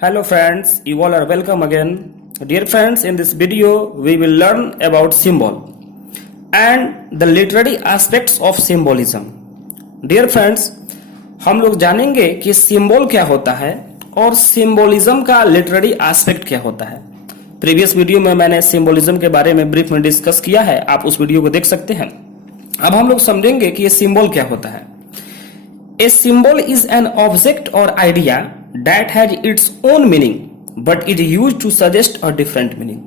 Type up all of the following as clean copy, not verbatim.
Hello friends, you all are welcome again. Dear friends, in this video we will learn about symbol and the literary aspects of symbolism. Dear friends, हम लोग जानेंगे कि symbol क्या होता है और symbolism का लिटरेरी एस्पेक्ट क्या होता है। प्रीवियस वीडियो में मैंने सिंबोलिज्म के बारे में ब्रीफ में डिस्कस किया है, आप उस वीडियो को देख सकते हैं। अब हम लोग समझेंगे कि ये सिंबल क्या होता है। A symbol is an object और idea that has its own meaning but is used to suggest a different meaning।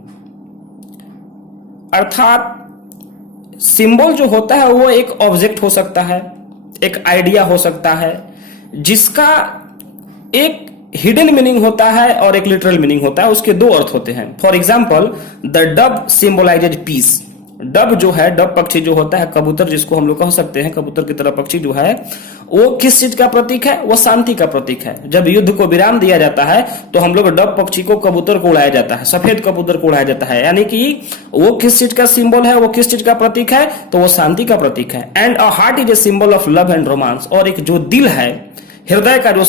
अर्थात सिंबल जो होता है वो एक ऑब्जेक्ट हो सकता है, एक आइडिया हो सकता है जिसका एक हिडन मीनिंग होता है और एक लिटरल मीनिंग होता है। उसके दो अर्थ होते हैं। For example the dove symbolizes peace. Dove जो है, डब पक्षी जो होता है, कबूतर जिसको हम लोग कह सकते हैं, कबूतर की तरह पक्षी जो है वो किस चीज का प्रतीक है? वो शांति का प्रतीक है। जब युद्ध को विराम दिया जाता है तो हम लोग डब पक्षी को, कबूतर को उड़ाया जाता है, सफेद कबूतर को उड़ाया जाता है, यानी कि वो किस चीज का सिंबल है, वो किस चीज का प्रतीक है? तो वो शांति का प्रतीक है। And a heart is a symbol of love and romance. और एक जो दिल है, हृदय का जो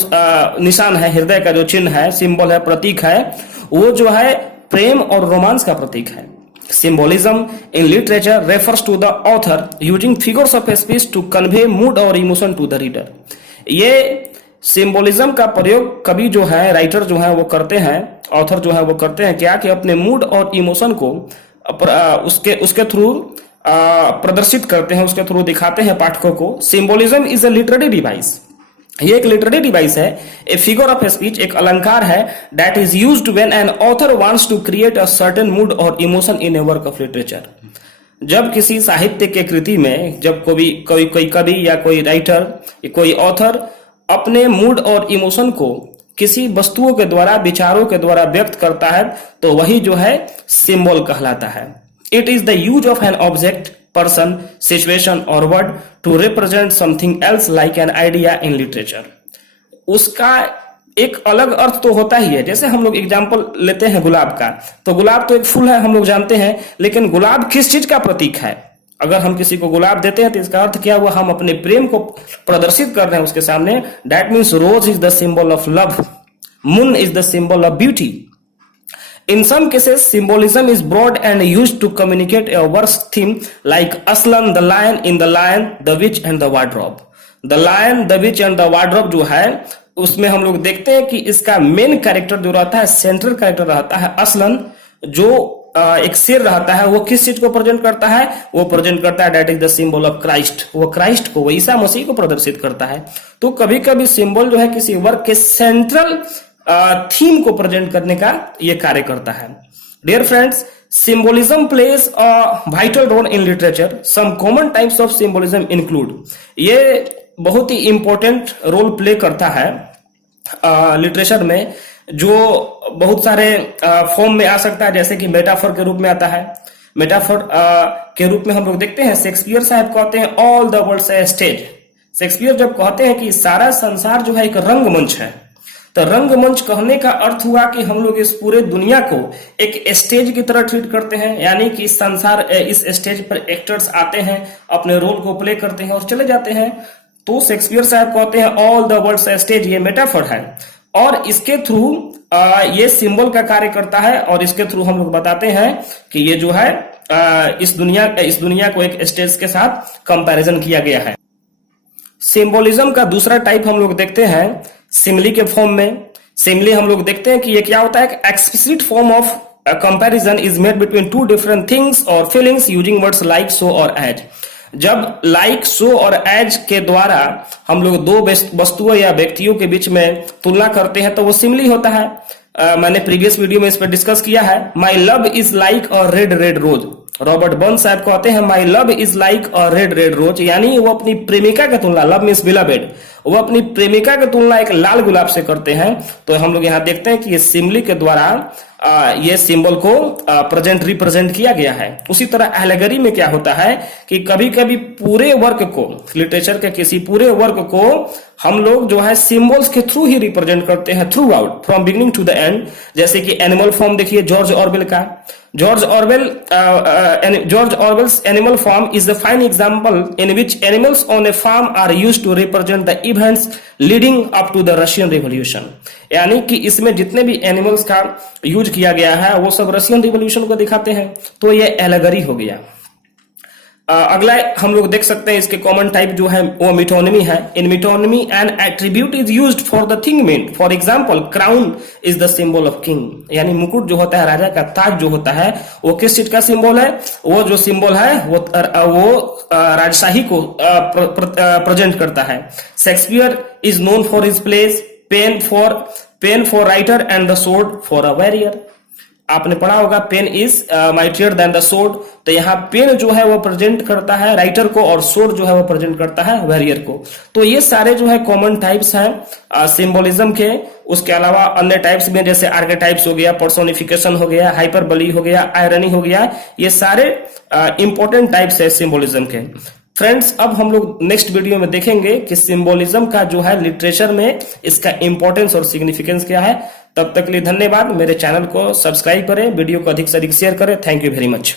निशान है, हृदय का जो चिन्ह है, सिंबल है, प्रतीक है, वो जो है प्रेम और रोमांस का प्रतीक है। Symbolism in literature refers to the author using figures of speech to convey mood or emotion to the reader। ये सिंबोलिज्म का प्रयोग कवि जो है, राइटर जो है वो करते हैं, ऑथर जो है वो करते हैं क्या कि अपने मूड और इमोशन को उसके थ्रू प्रदर्शित करते हैं, उसके थ्रू दिखाते हैं पाठकों को। Symbolism is a literary device. ये एक लिटरेरी डिवाइस है। ए फिगर ऑफ स्पीच एक अलंकार है that is used when an author wants to create a certain mood और emotion in a work of literature. जब किसी साहित्य के कृति में जब कोई कवि या कोई राइटर, कोई ऑथर अपने मूड और इमोशन को किसी वस्तुओं के द्वारा, विचारों के द्वारा व्यक्त करता है तो वही जो है सिंबल कहलाता है। It is the use of an object, person, situation or word to represent something else like an idea in literature। उसका एक अलग अर्थ तो होता ही है। जैसे हम लोग एग्जांपल लेते हैं गुलाब का, तो गुलाब तो एक फूल है, हम लोग जानते हैं, लेकिन गुलाब किस चीज का प्रतीक है? अगर हम किसी को गुलाब देते हैं तो इसका अर्थ क्या हुआ? हम अपने प्रेम को प्रदर्शित कर रहे हैं उसके सामने। That means rose is the symbol of love, moon is the symbol of beauty. In some cases, symbolism is broad and used to communicate a work's theme, like Aslan, the lion, in the lion, the witch and the wardrobe। The lion, the witch and the wardrobe जो है उसमें हम लोग देखते हैं कि इसका main character जो रहता है, सेंट्रल कैरेक्टर रहता है असलन, जो एक शेर रहता है। वो किस चीज को प्रेजेंट करता है? वो प्रेजेंट करता है that is the symbol of Christ. वो क्राइस्ट को, वो ईसा मसीह को प्रदर्शित करता है। तो कभी कभी सिंबल जो है किसी वर्क के सेंट्रल थीम को प्रेजेंट करने का ये कार्य करता है। Dear friends, symbolism plays a vital role in literature. Some common types of symbolism include. ये बहुत ही इंपॉर्टेंट रोल प्ले करता है लिटरेचर में, जो बहुत सारे फॉर्म में आ सकता है। जैसे कि मेटाफर के रूप में आता है। मेटाफर के रूप में हम लोग देखते हैं, शेक्सपियर साहब कहते हैं all the world a stage. Shakespeare जब कहते हैं कि सारा संसार जो है एक रंगमंच है, तो रंगमंच कहने का अर्थ हुआ कि हम लोग इस पूरे दुनिया को एक स्टेज की तरह ट्रीट करते हैं। यानी कि इस संसार, इस स्टेज पर एक्टर्स आते हैं, अपने रोल को प्ले करते हैं और चले जाते हैं। तो शेक्सपियर साहब कहते हैं all the world a stage. ये मेटाफर है और इसके थ्रू ये सिंबल का कार्य करता है। और इसके थ्रू हम लोग बताते हैं कि ये जो है इस दुनिया को एक स्टेज के साथ कंपैरिजन किया गया है। सिंबोलिज्म का दूसरा टाइप हम लोग देखते हैं सिमिली के फॉर्म में। सिमिली हम लोग देखते हैं कि ये क्या होता है? Explicit form of comparison is made between two different things और फीलिंग्स यूजिंग वर्ड्स लाइक, सो और एज। जब लाइक, सो और एज के द्वारा हम लोग दो वस्तुओं या व्यक्तियों के बीच में तुलना करते हैं तो वो सिमिली होता है। मैंने प्रीवियस वीडियो में इस पर डिस्कस किया है। My love is like a red red rose. Robert Burns साहब कहते हैं my love is like a red red rose, यानी वो अपनी प्रेमिका की तुलना, लव मीन्स बिलवेड, वो अपनी प्रेमिका की तुलना एक लाल गुलाब से करते हैं। तो हम लोग यहाँ देखते हैं कि ये सिमिली के द्वारा ये सिंबल को रिप्रेजेंट किया गया है। उसी तरह एलेगरी में क्या होता है कि कभी कभी पूरे वर्क को, लिटरेचर के किसी पूरे वर्क को हम लोग जो है सिंबल्स के थ्रू ही रिप्रेजेंट करते हैं, throughout, from beginning to the end. जैसे कि एनिमल फॉर्म देखिए जॉर्ज ऑरवेल का। George Orwell's Animal Farm is a fine example in which animals on a farm are used to represent the evil events leading up to the Russian revolution. यानी कि इसमें जितने भी animals का use किया गया है वो सब रशियन रिवॉल्यूशन को दिखाते हैं, तो ये एलेगरी हो गया। अगला हम लोग देख सकते हैं इसके कॉमन टाइप जो है वो मिटोनमी है। In metonymy an attribute is used for the thing meant. For example crown is the symbol of king. यानी मुकुट जो होता है, राजा का ताज जो होता है, वो किस चीज का सिंबल है? वो जो सिंबल है वो राजशाही को प्रेजेंट करता है। Shakespeare is known for his place pen for writer and the sword for a warrior. आपने पढ़ा होगा pen is mightier than the sword. तो यहाँ पेन जो है वो प्रेजेंट करता है राइटर को और सोर्ड जो है वो प्रेजेंट करता है वॉरियर को। तो ये सारे जो है कॉमन टाइप्स हैं सिंबोलिज्म के। उसके अलावा अन्य टाइप्स में जैसे आर्केटाइप्स हो गया, पर्सोनिफिकेशन हो गया, हाइपरबली हो गया, आयरनी हो गया, ये सारे इंपॉर्टेंट टाइप्स है सिंबोलिज्म के। फ्रेंड्स, अब हम लोग नेक्स्ट वीडियो में देखेंगे कि सिंबोलिज्म का जो है लिटरेचर में इसका इंपॉर्टेंस और सिग्निफिकेंस क्या है। तब तक के लिए धन्यवाद। मेरे चैनल को सब्सक्राइब करें, वीडियो को अधिक से अधिक शेयर करें। Thank you very much.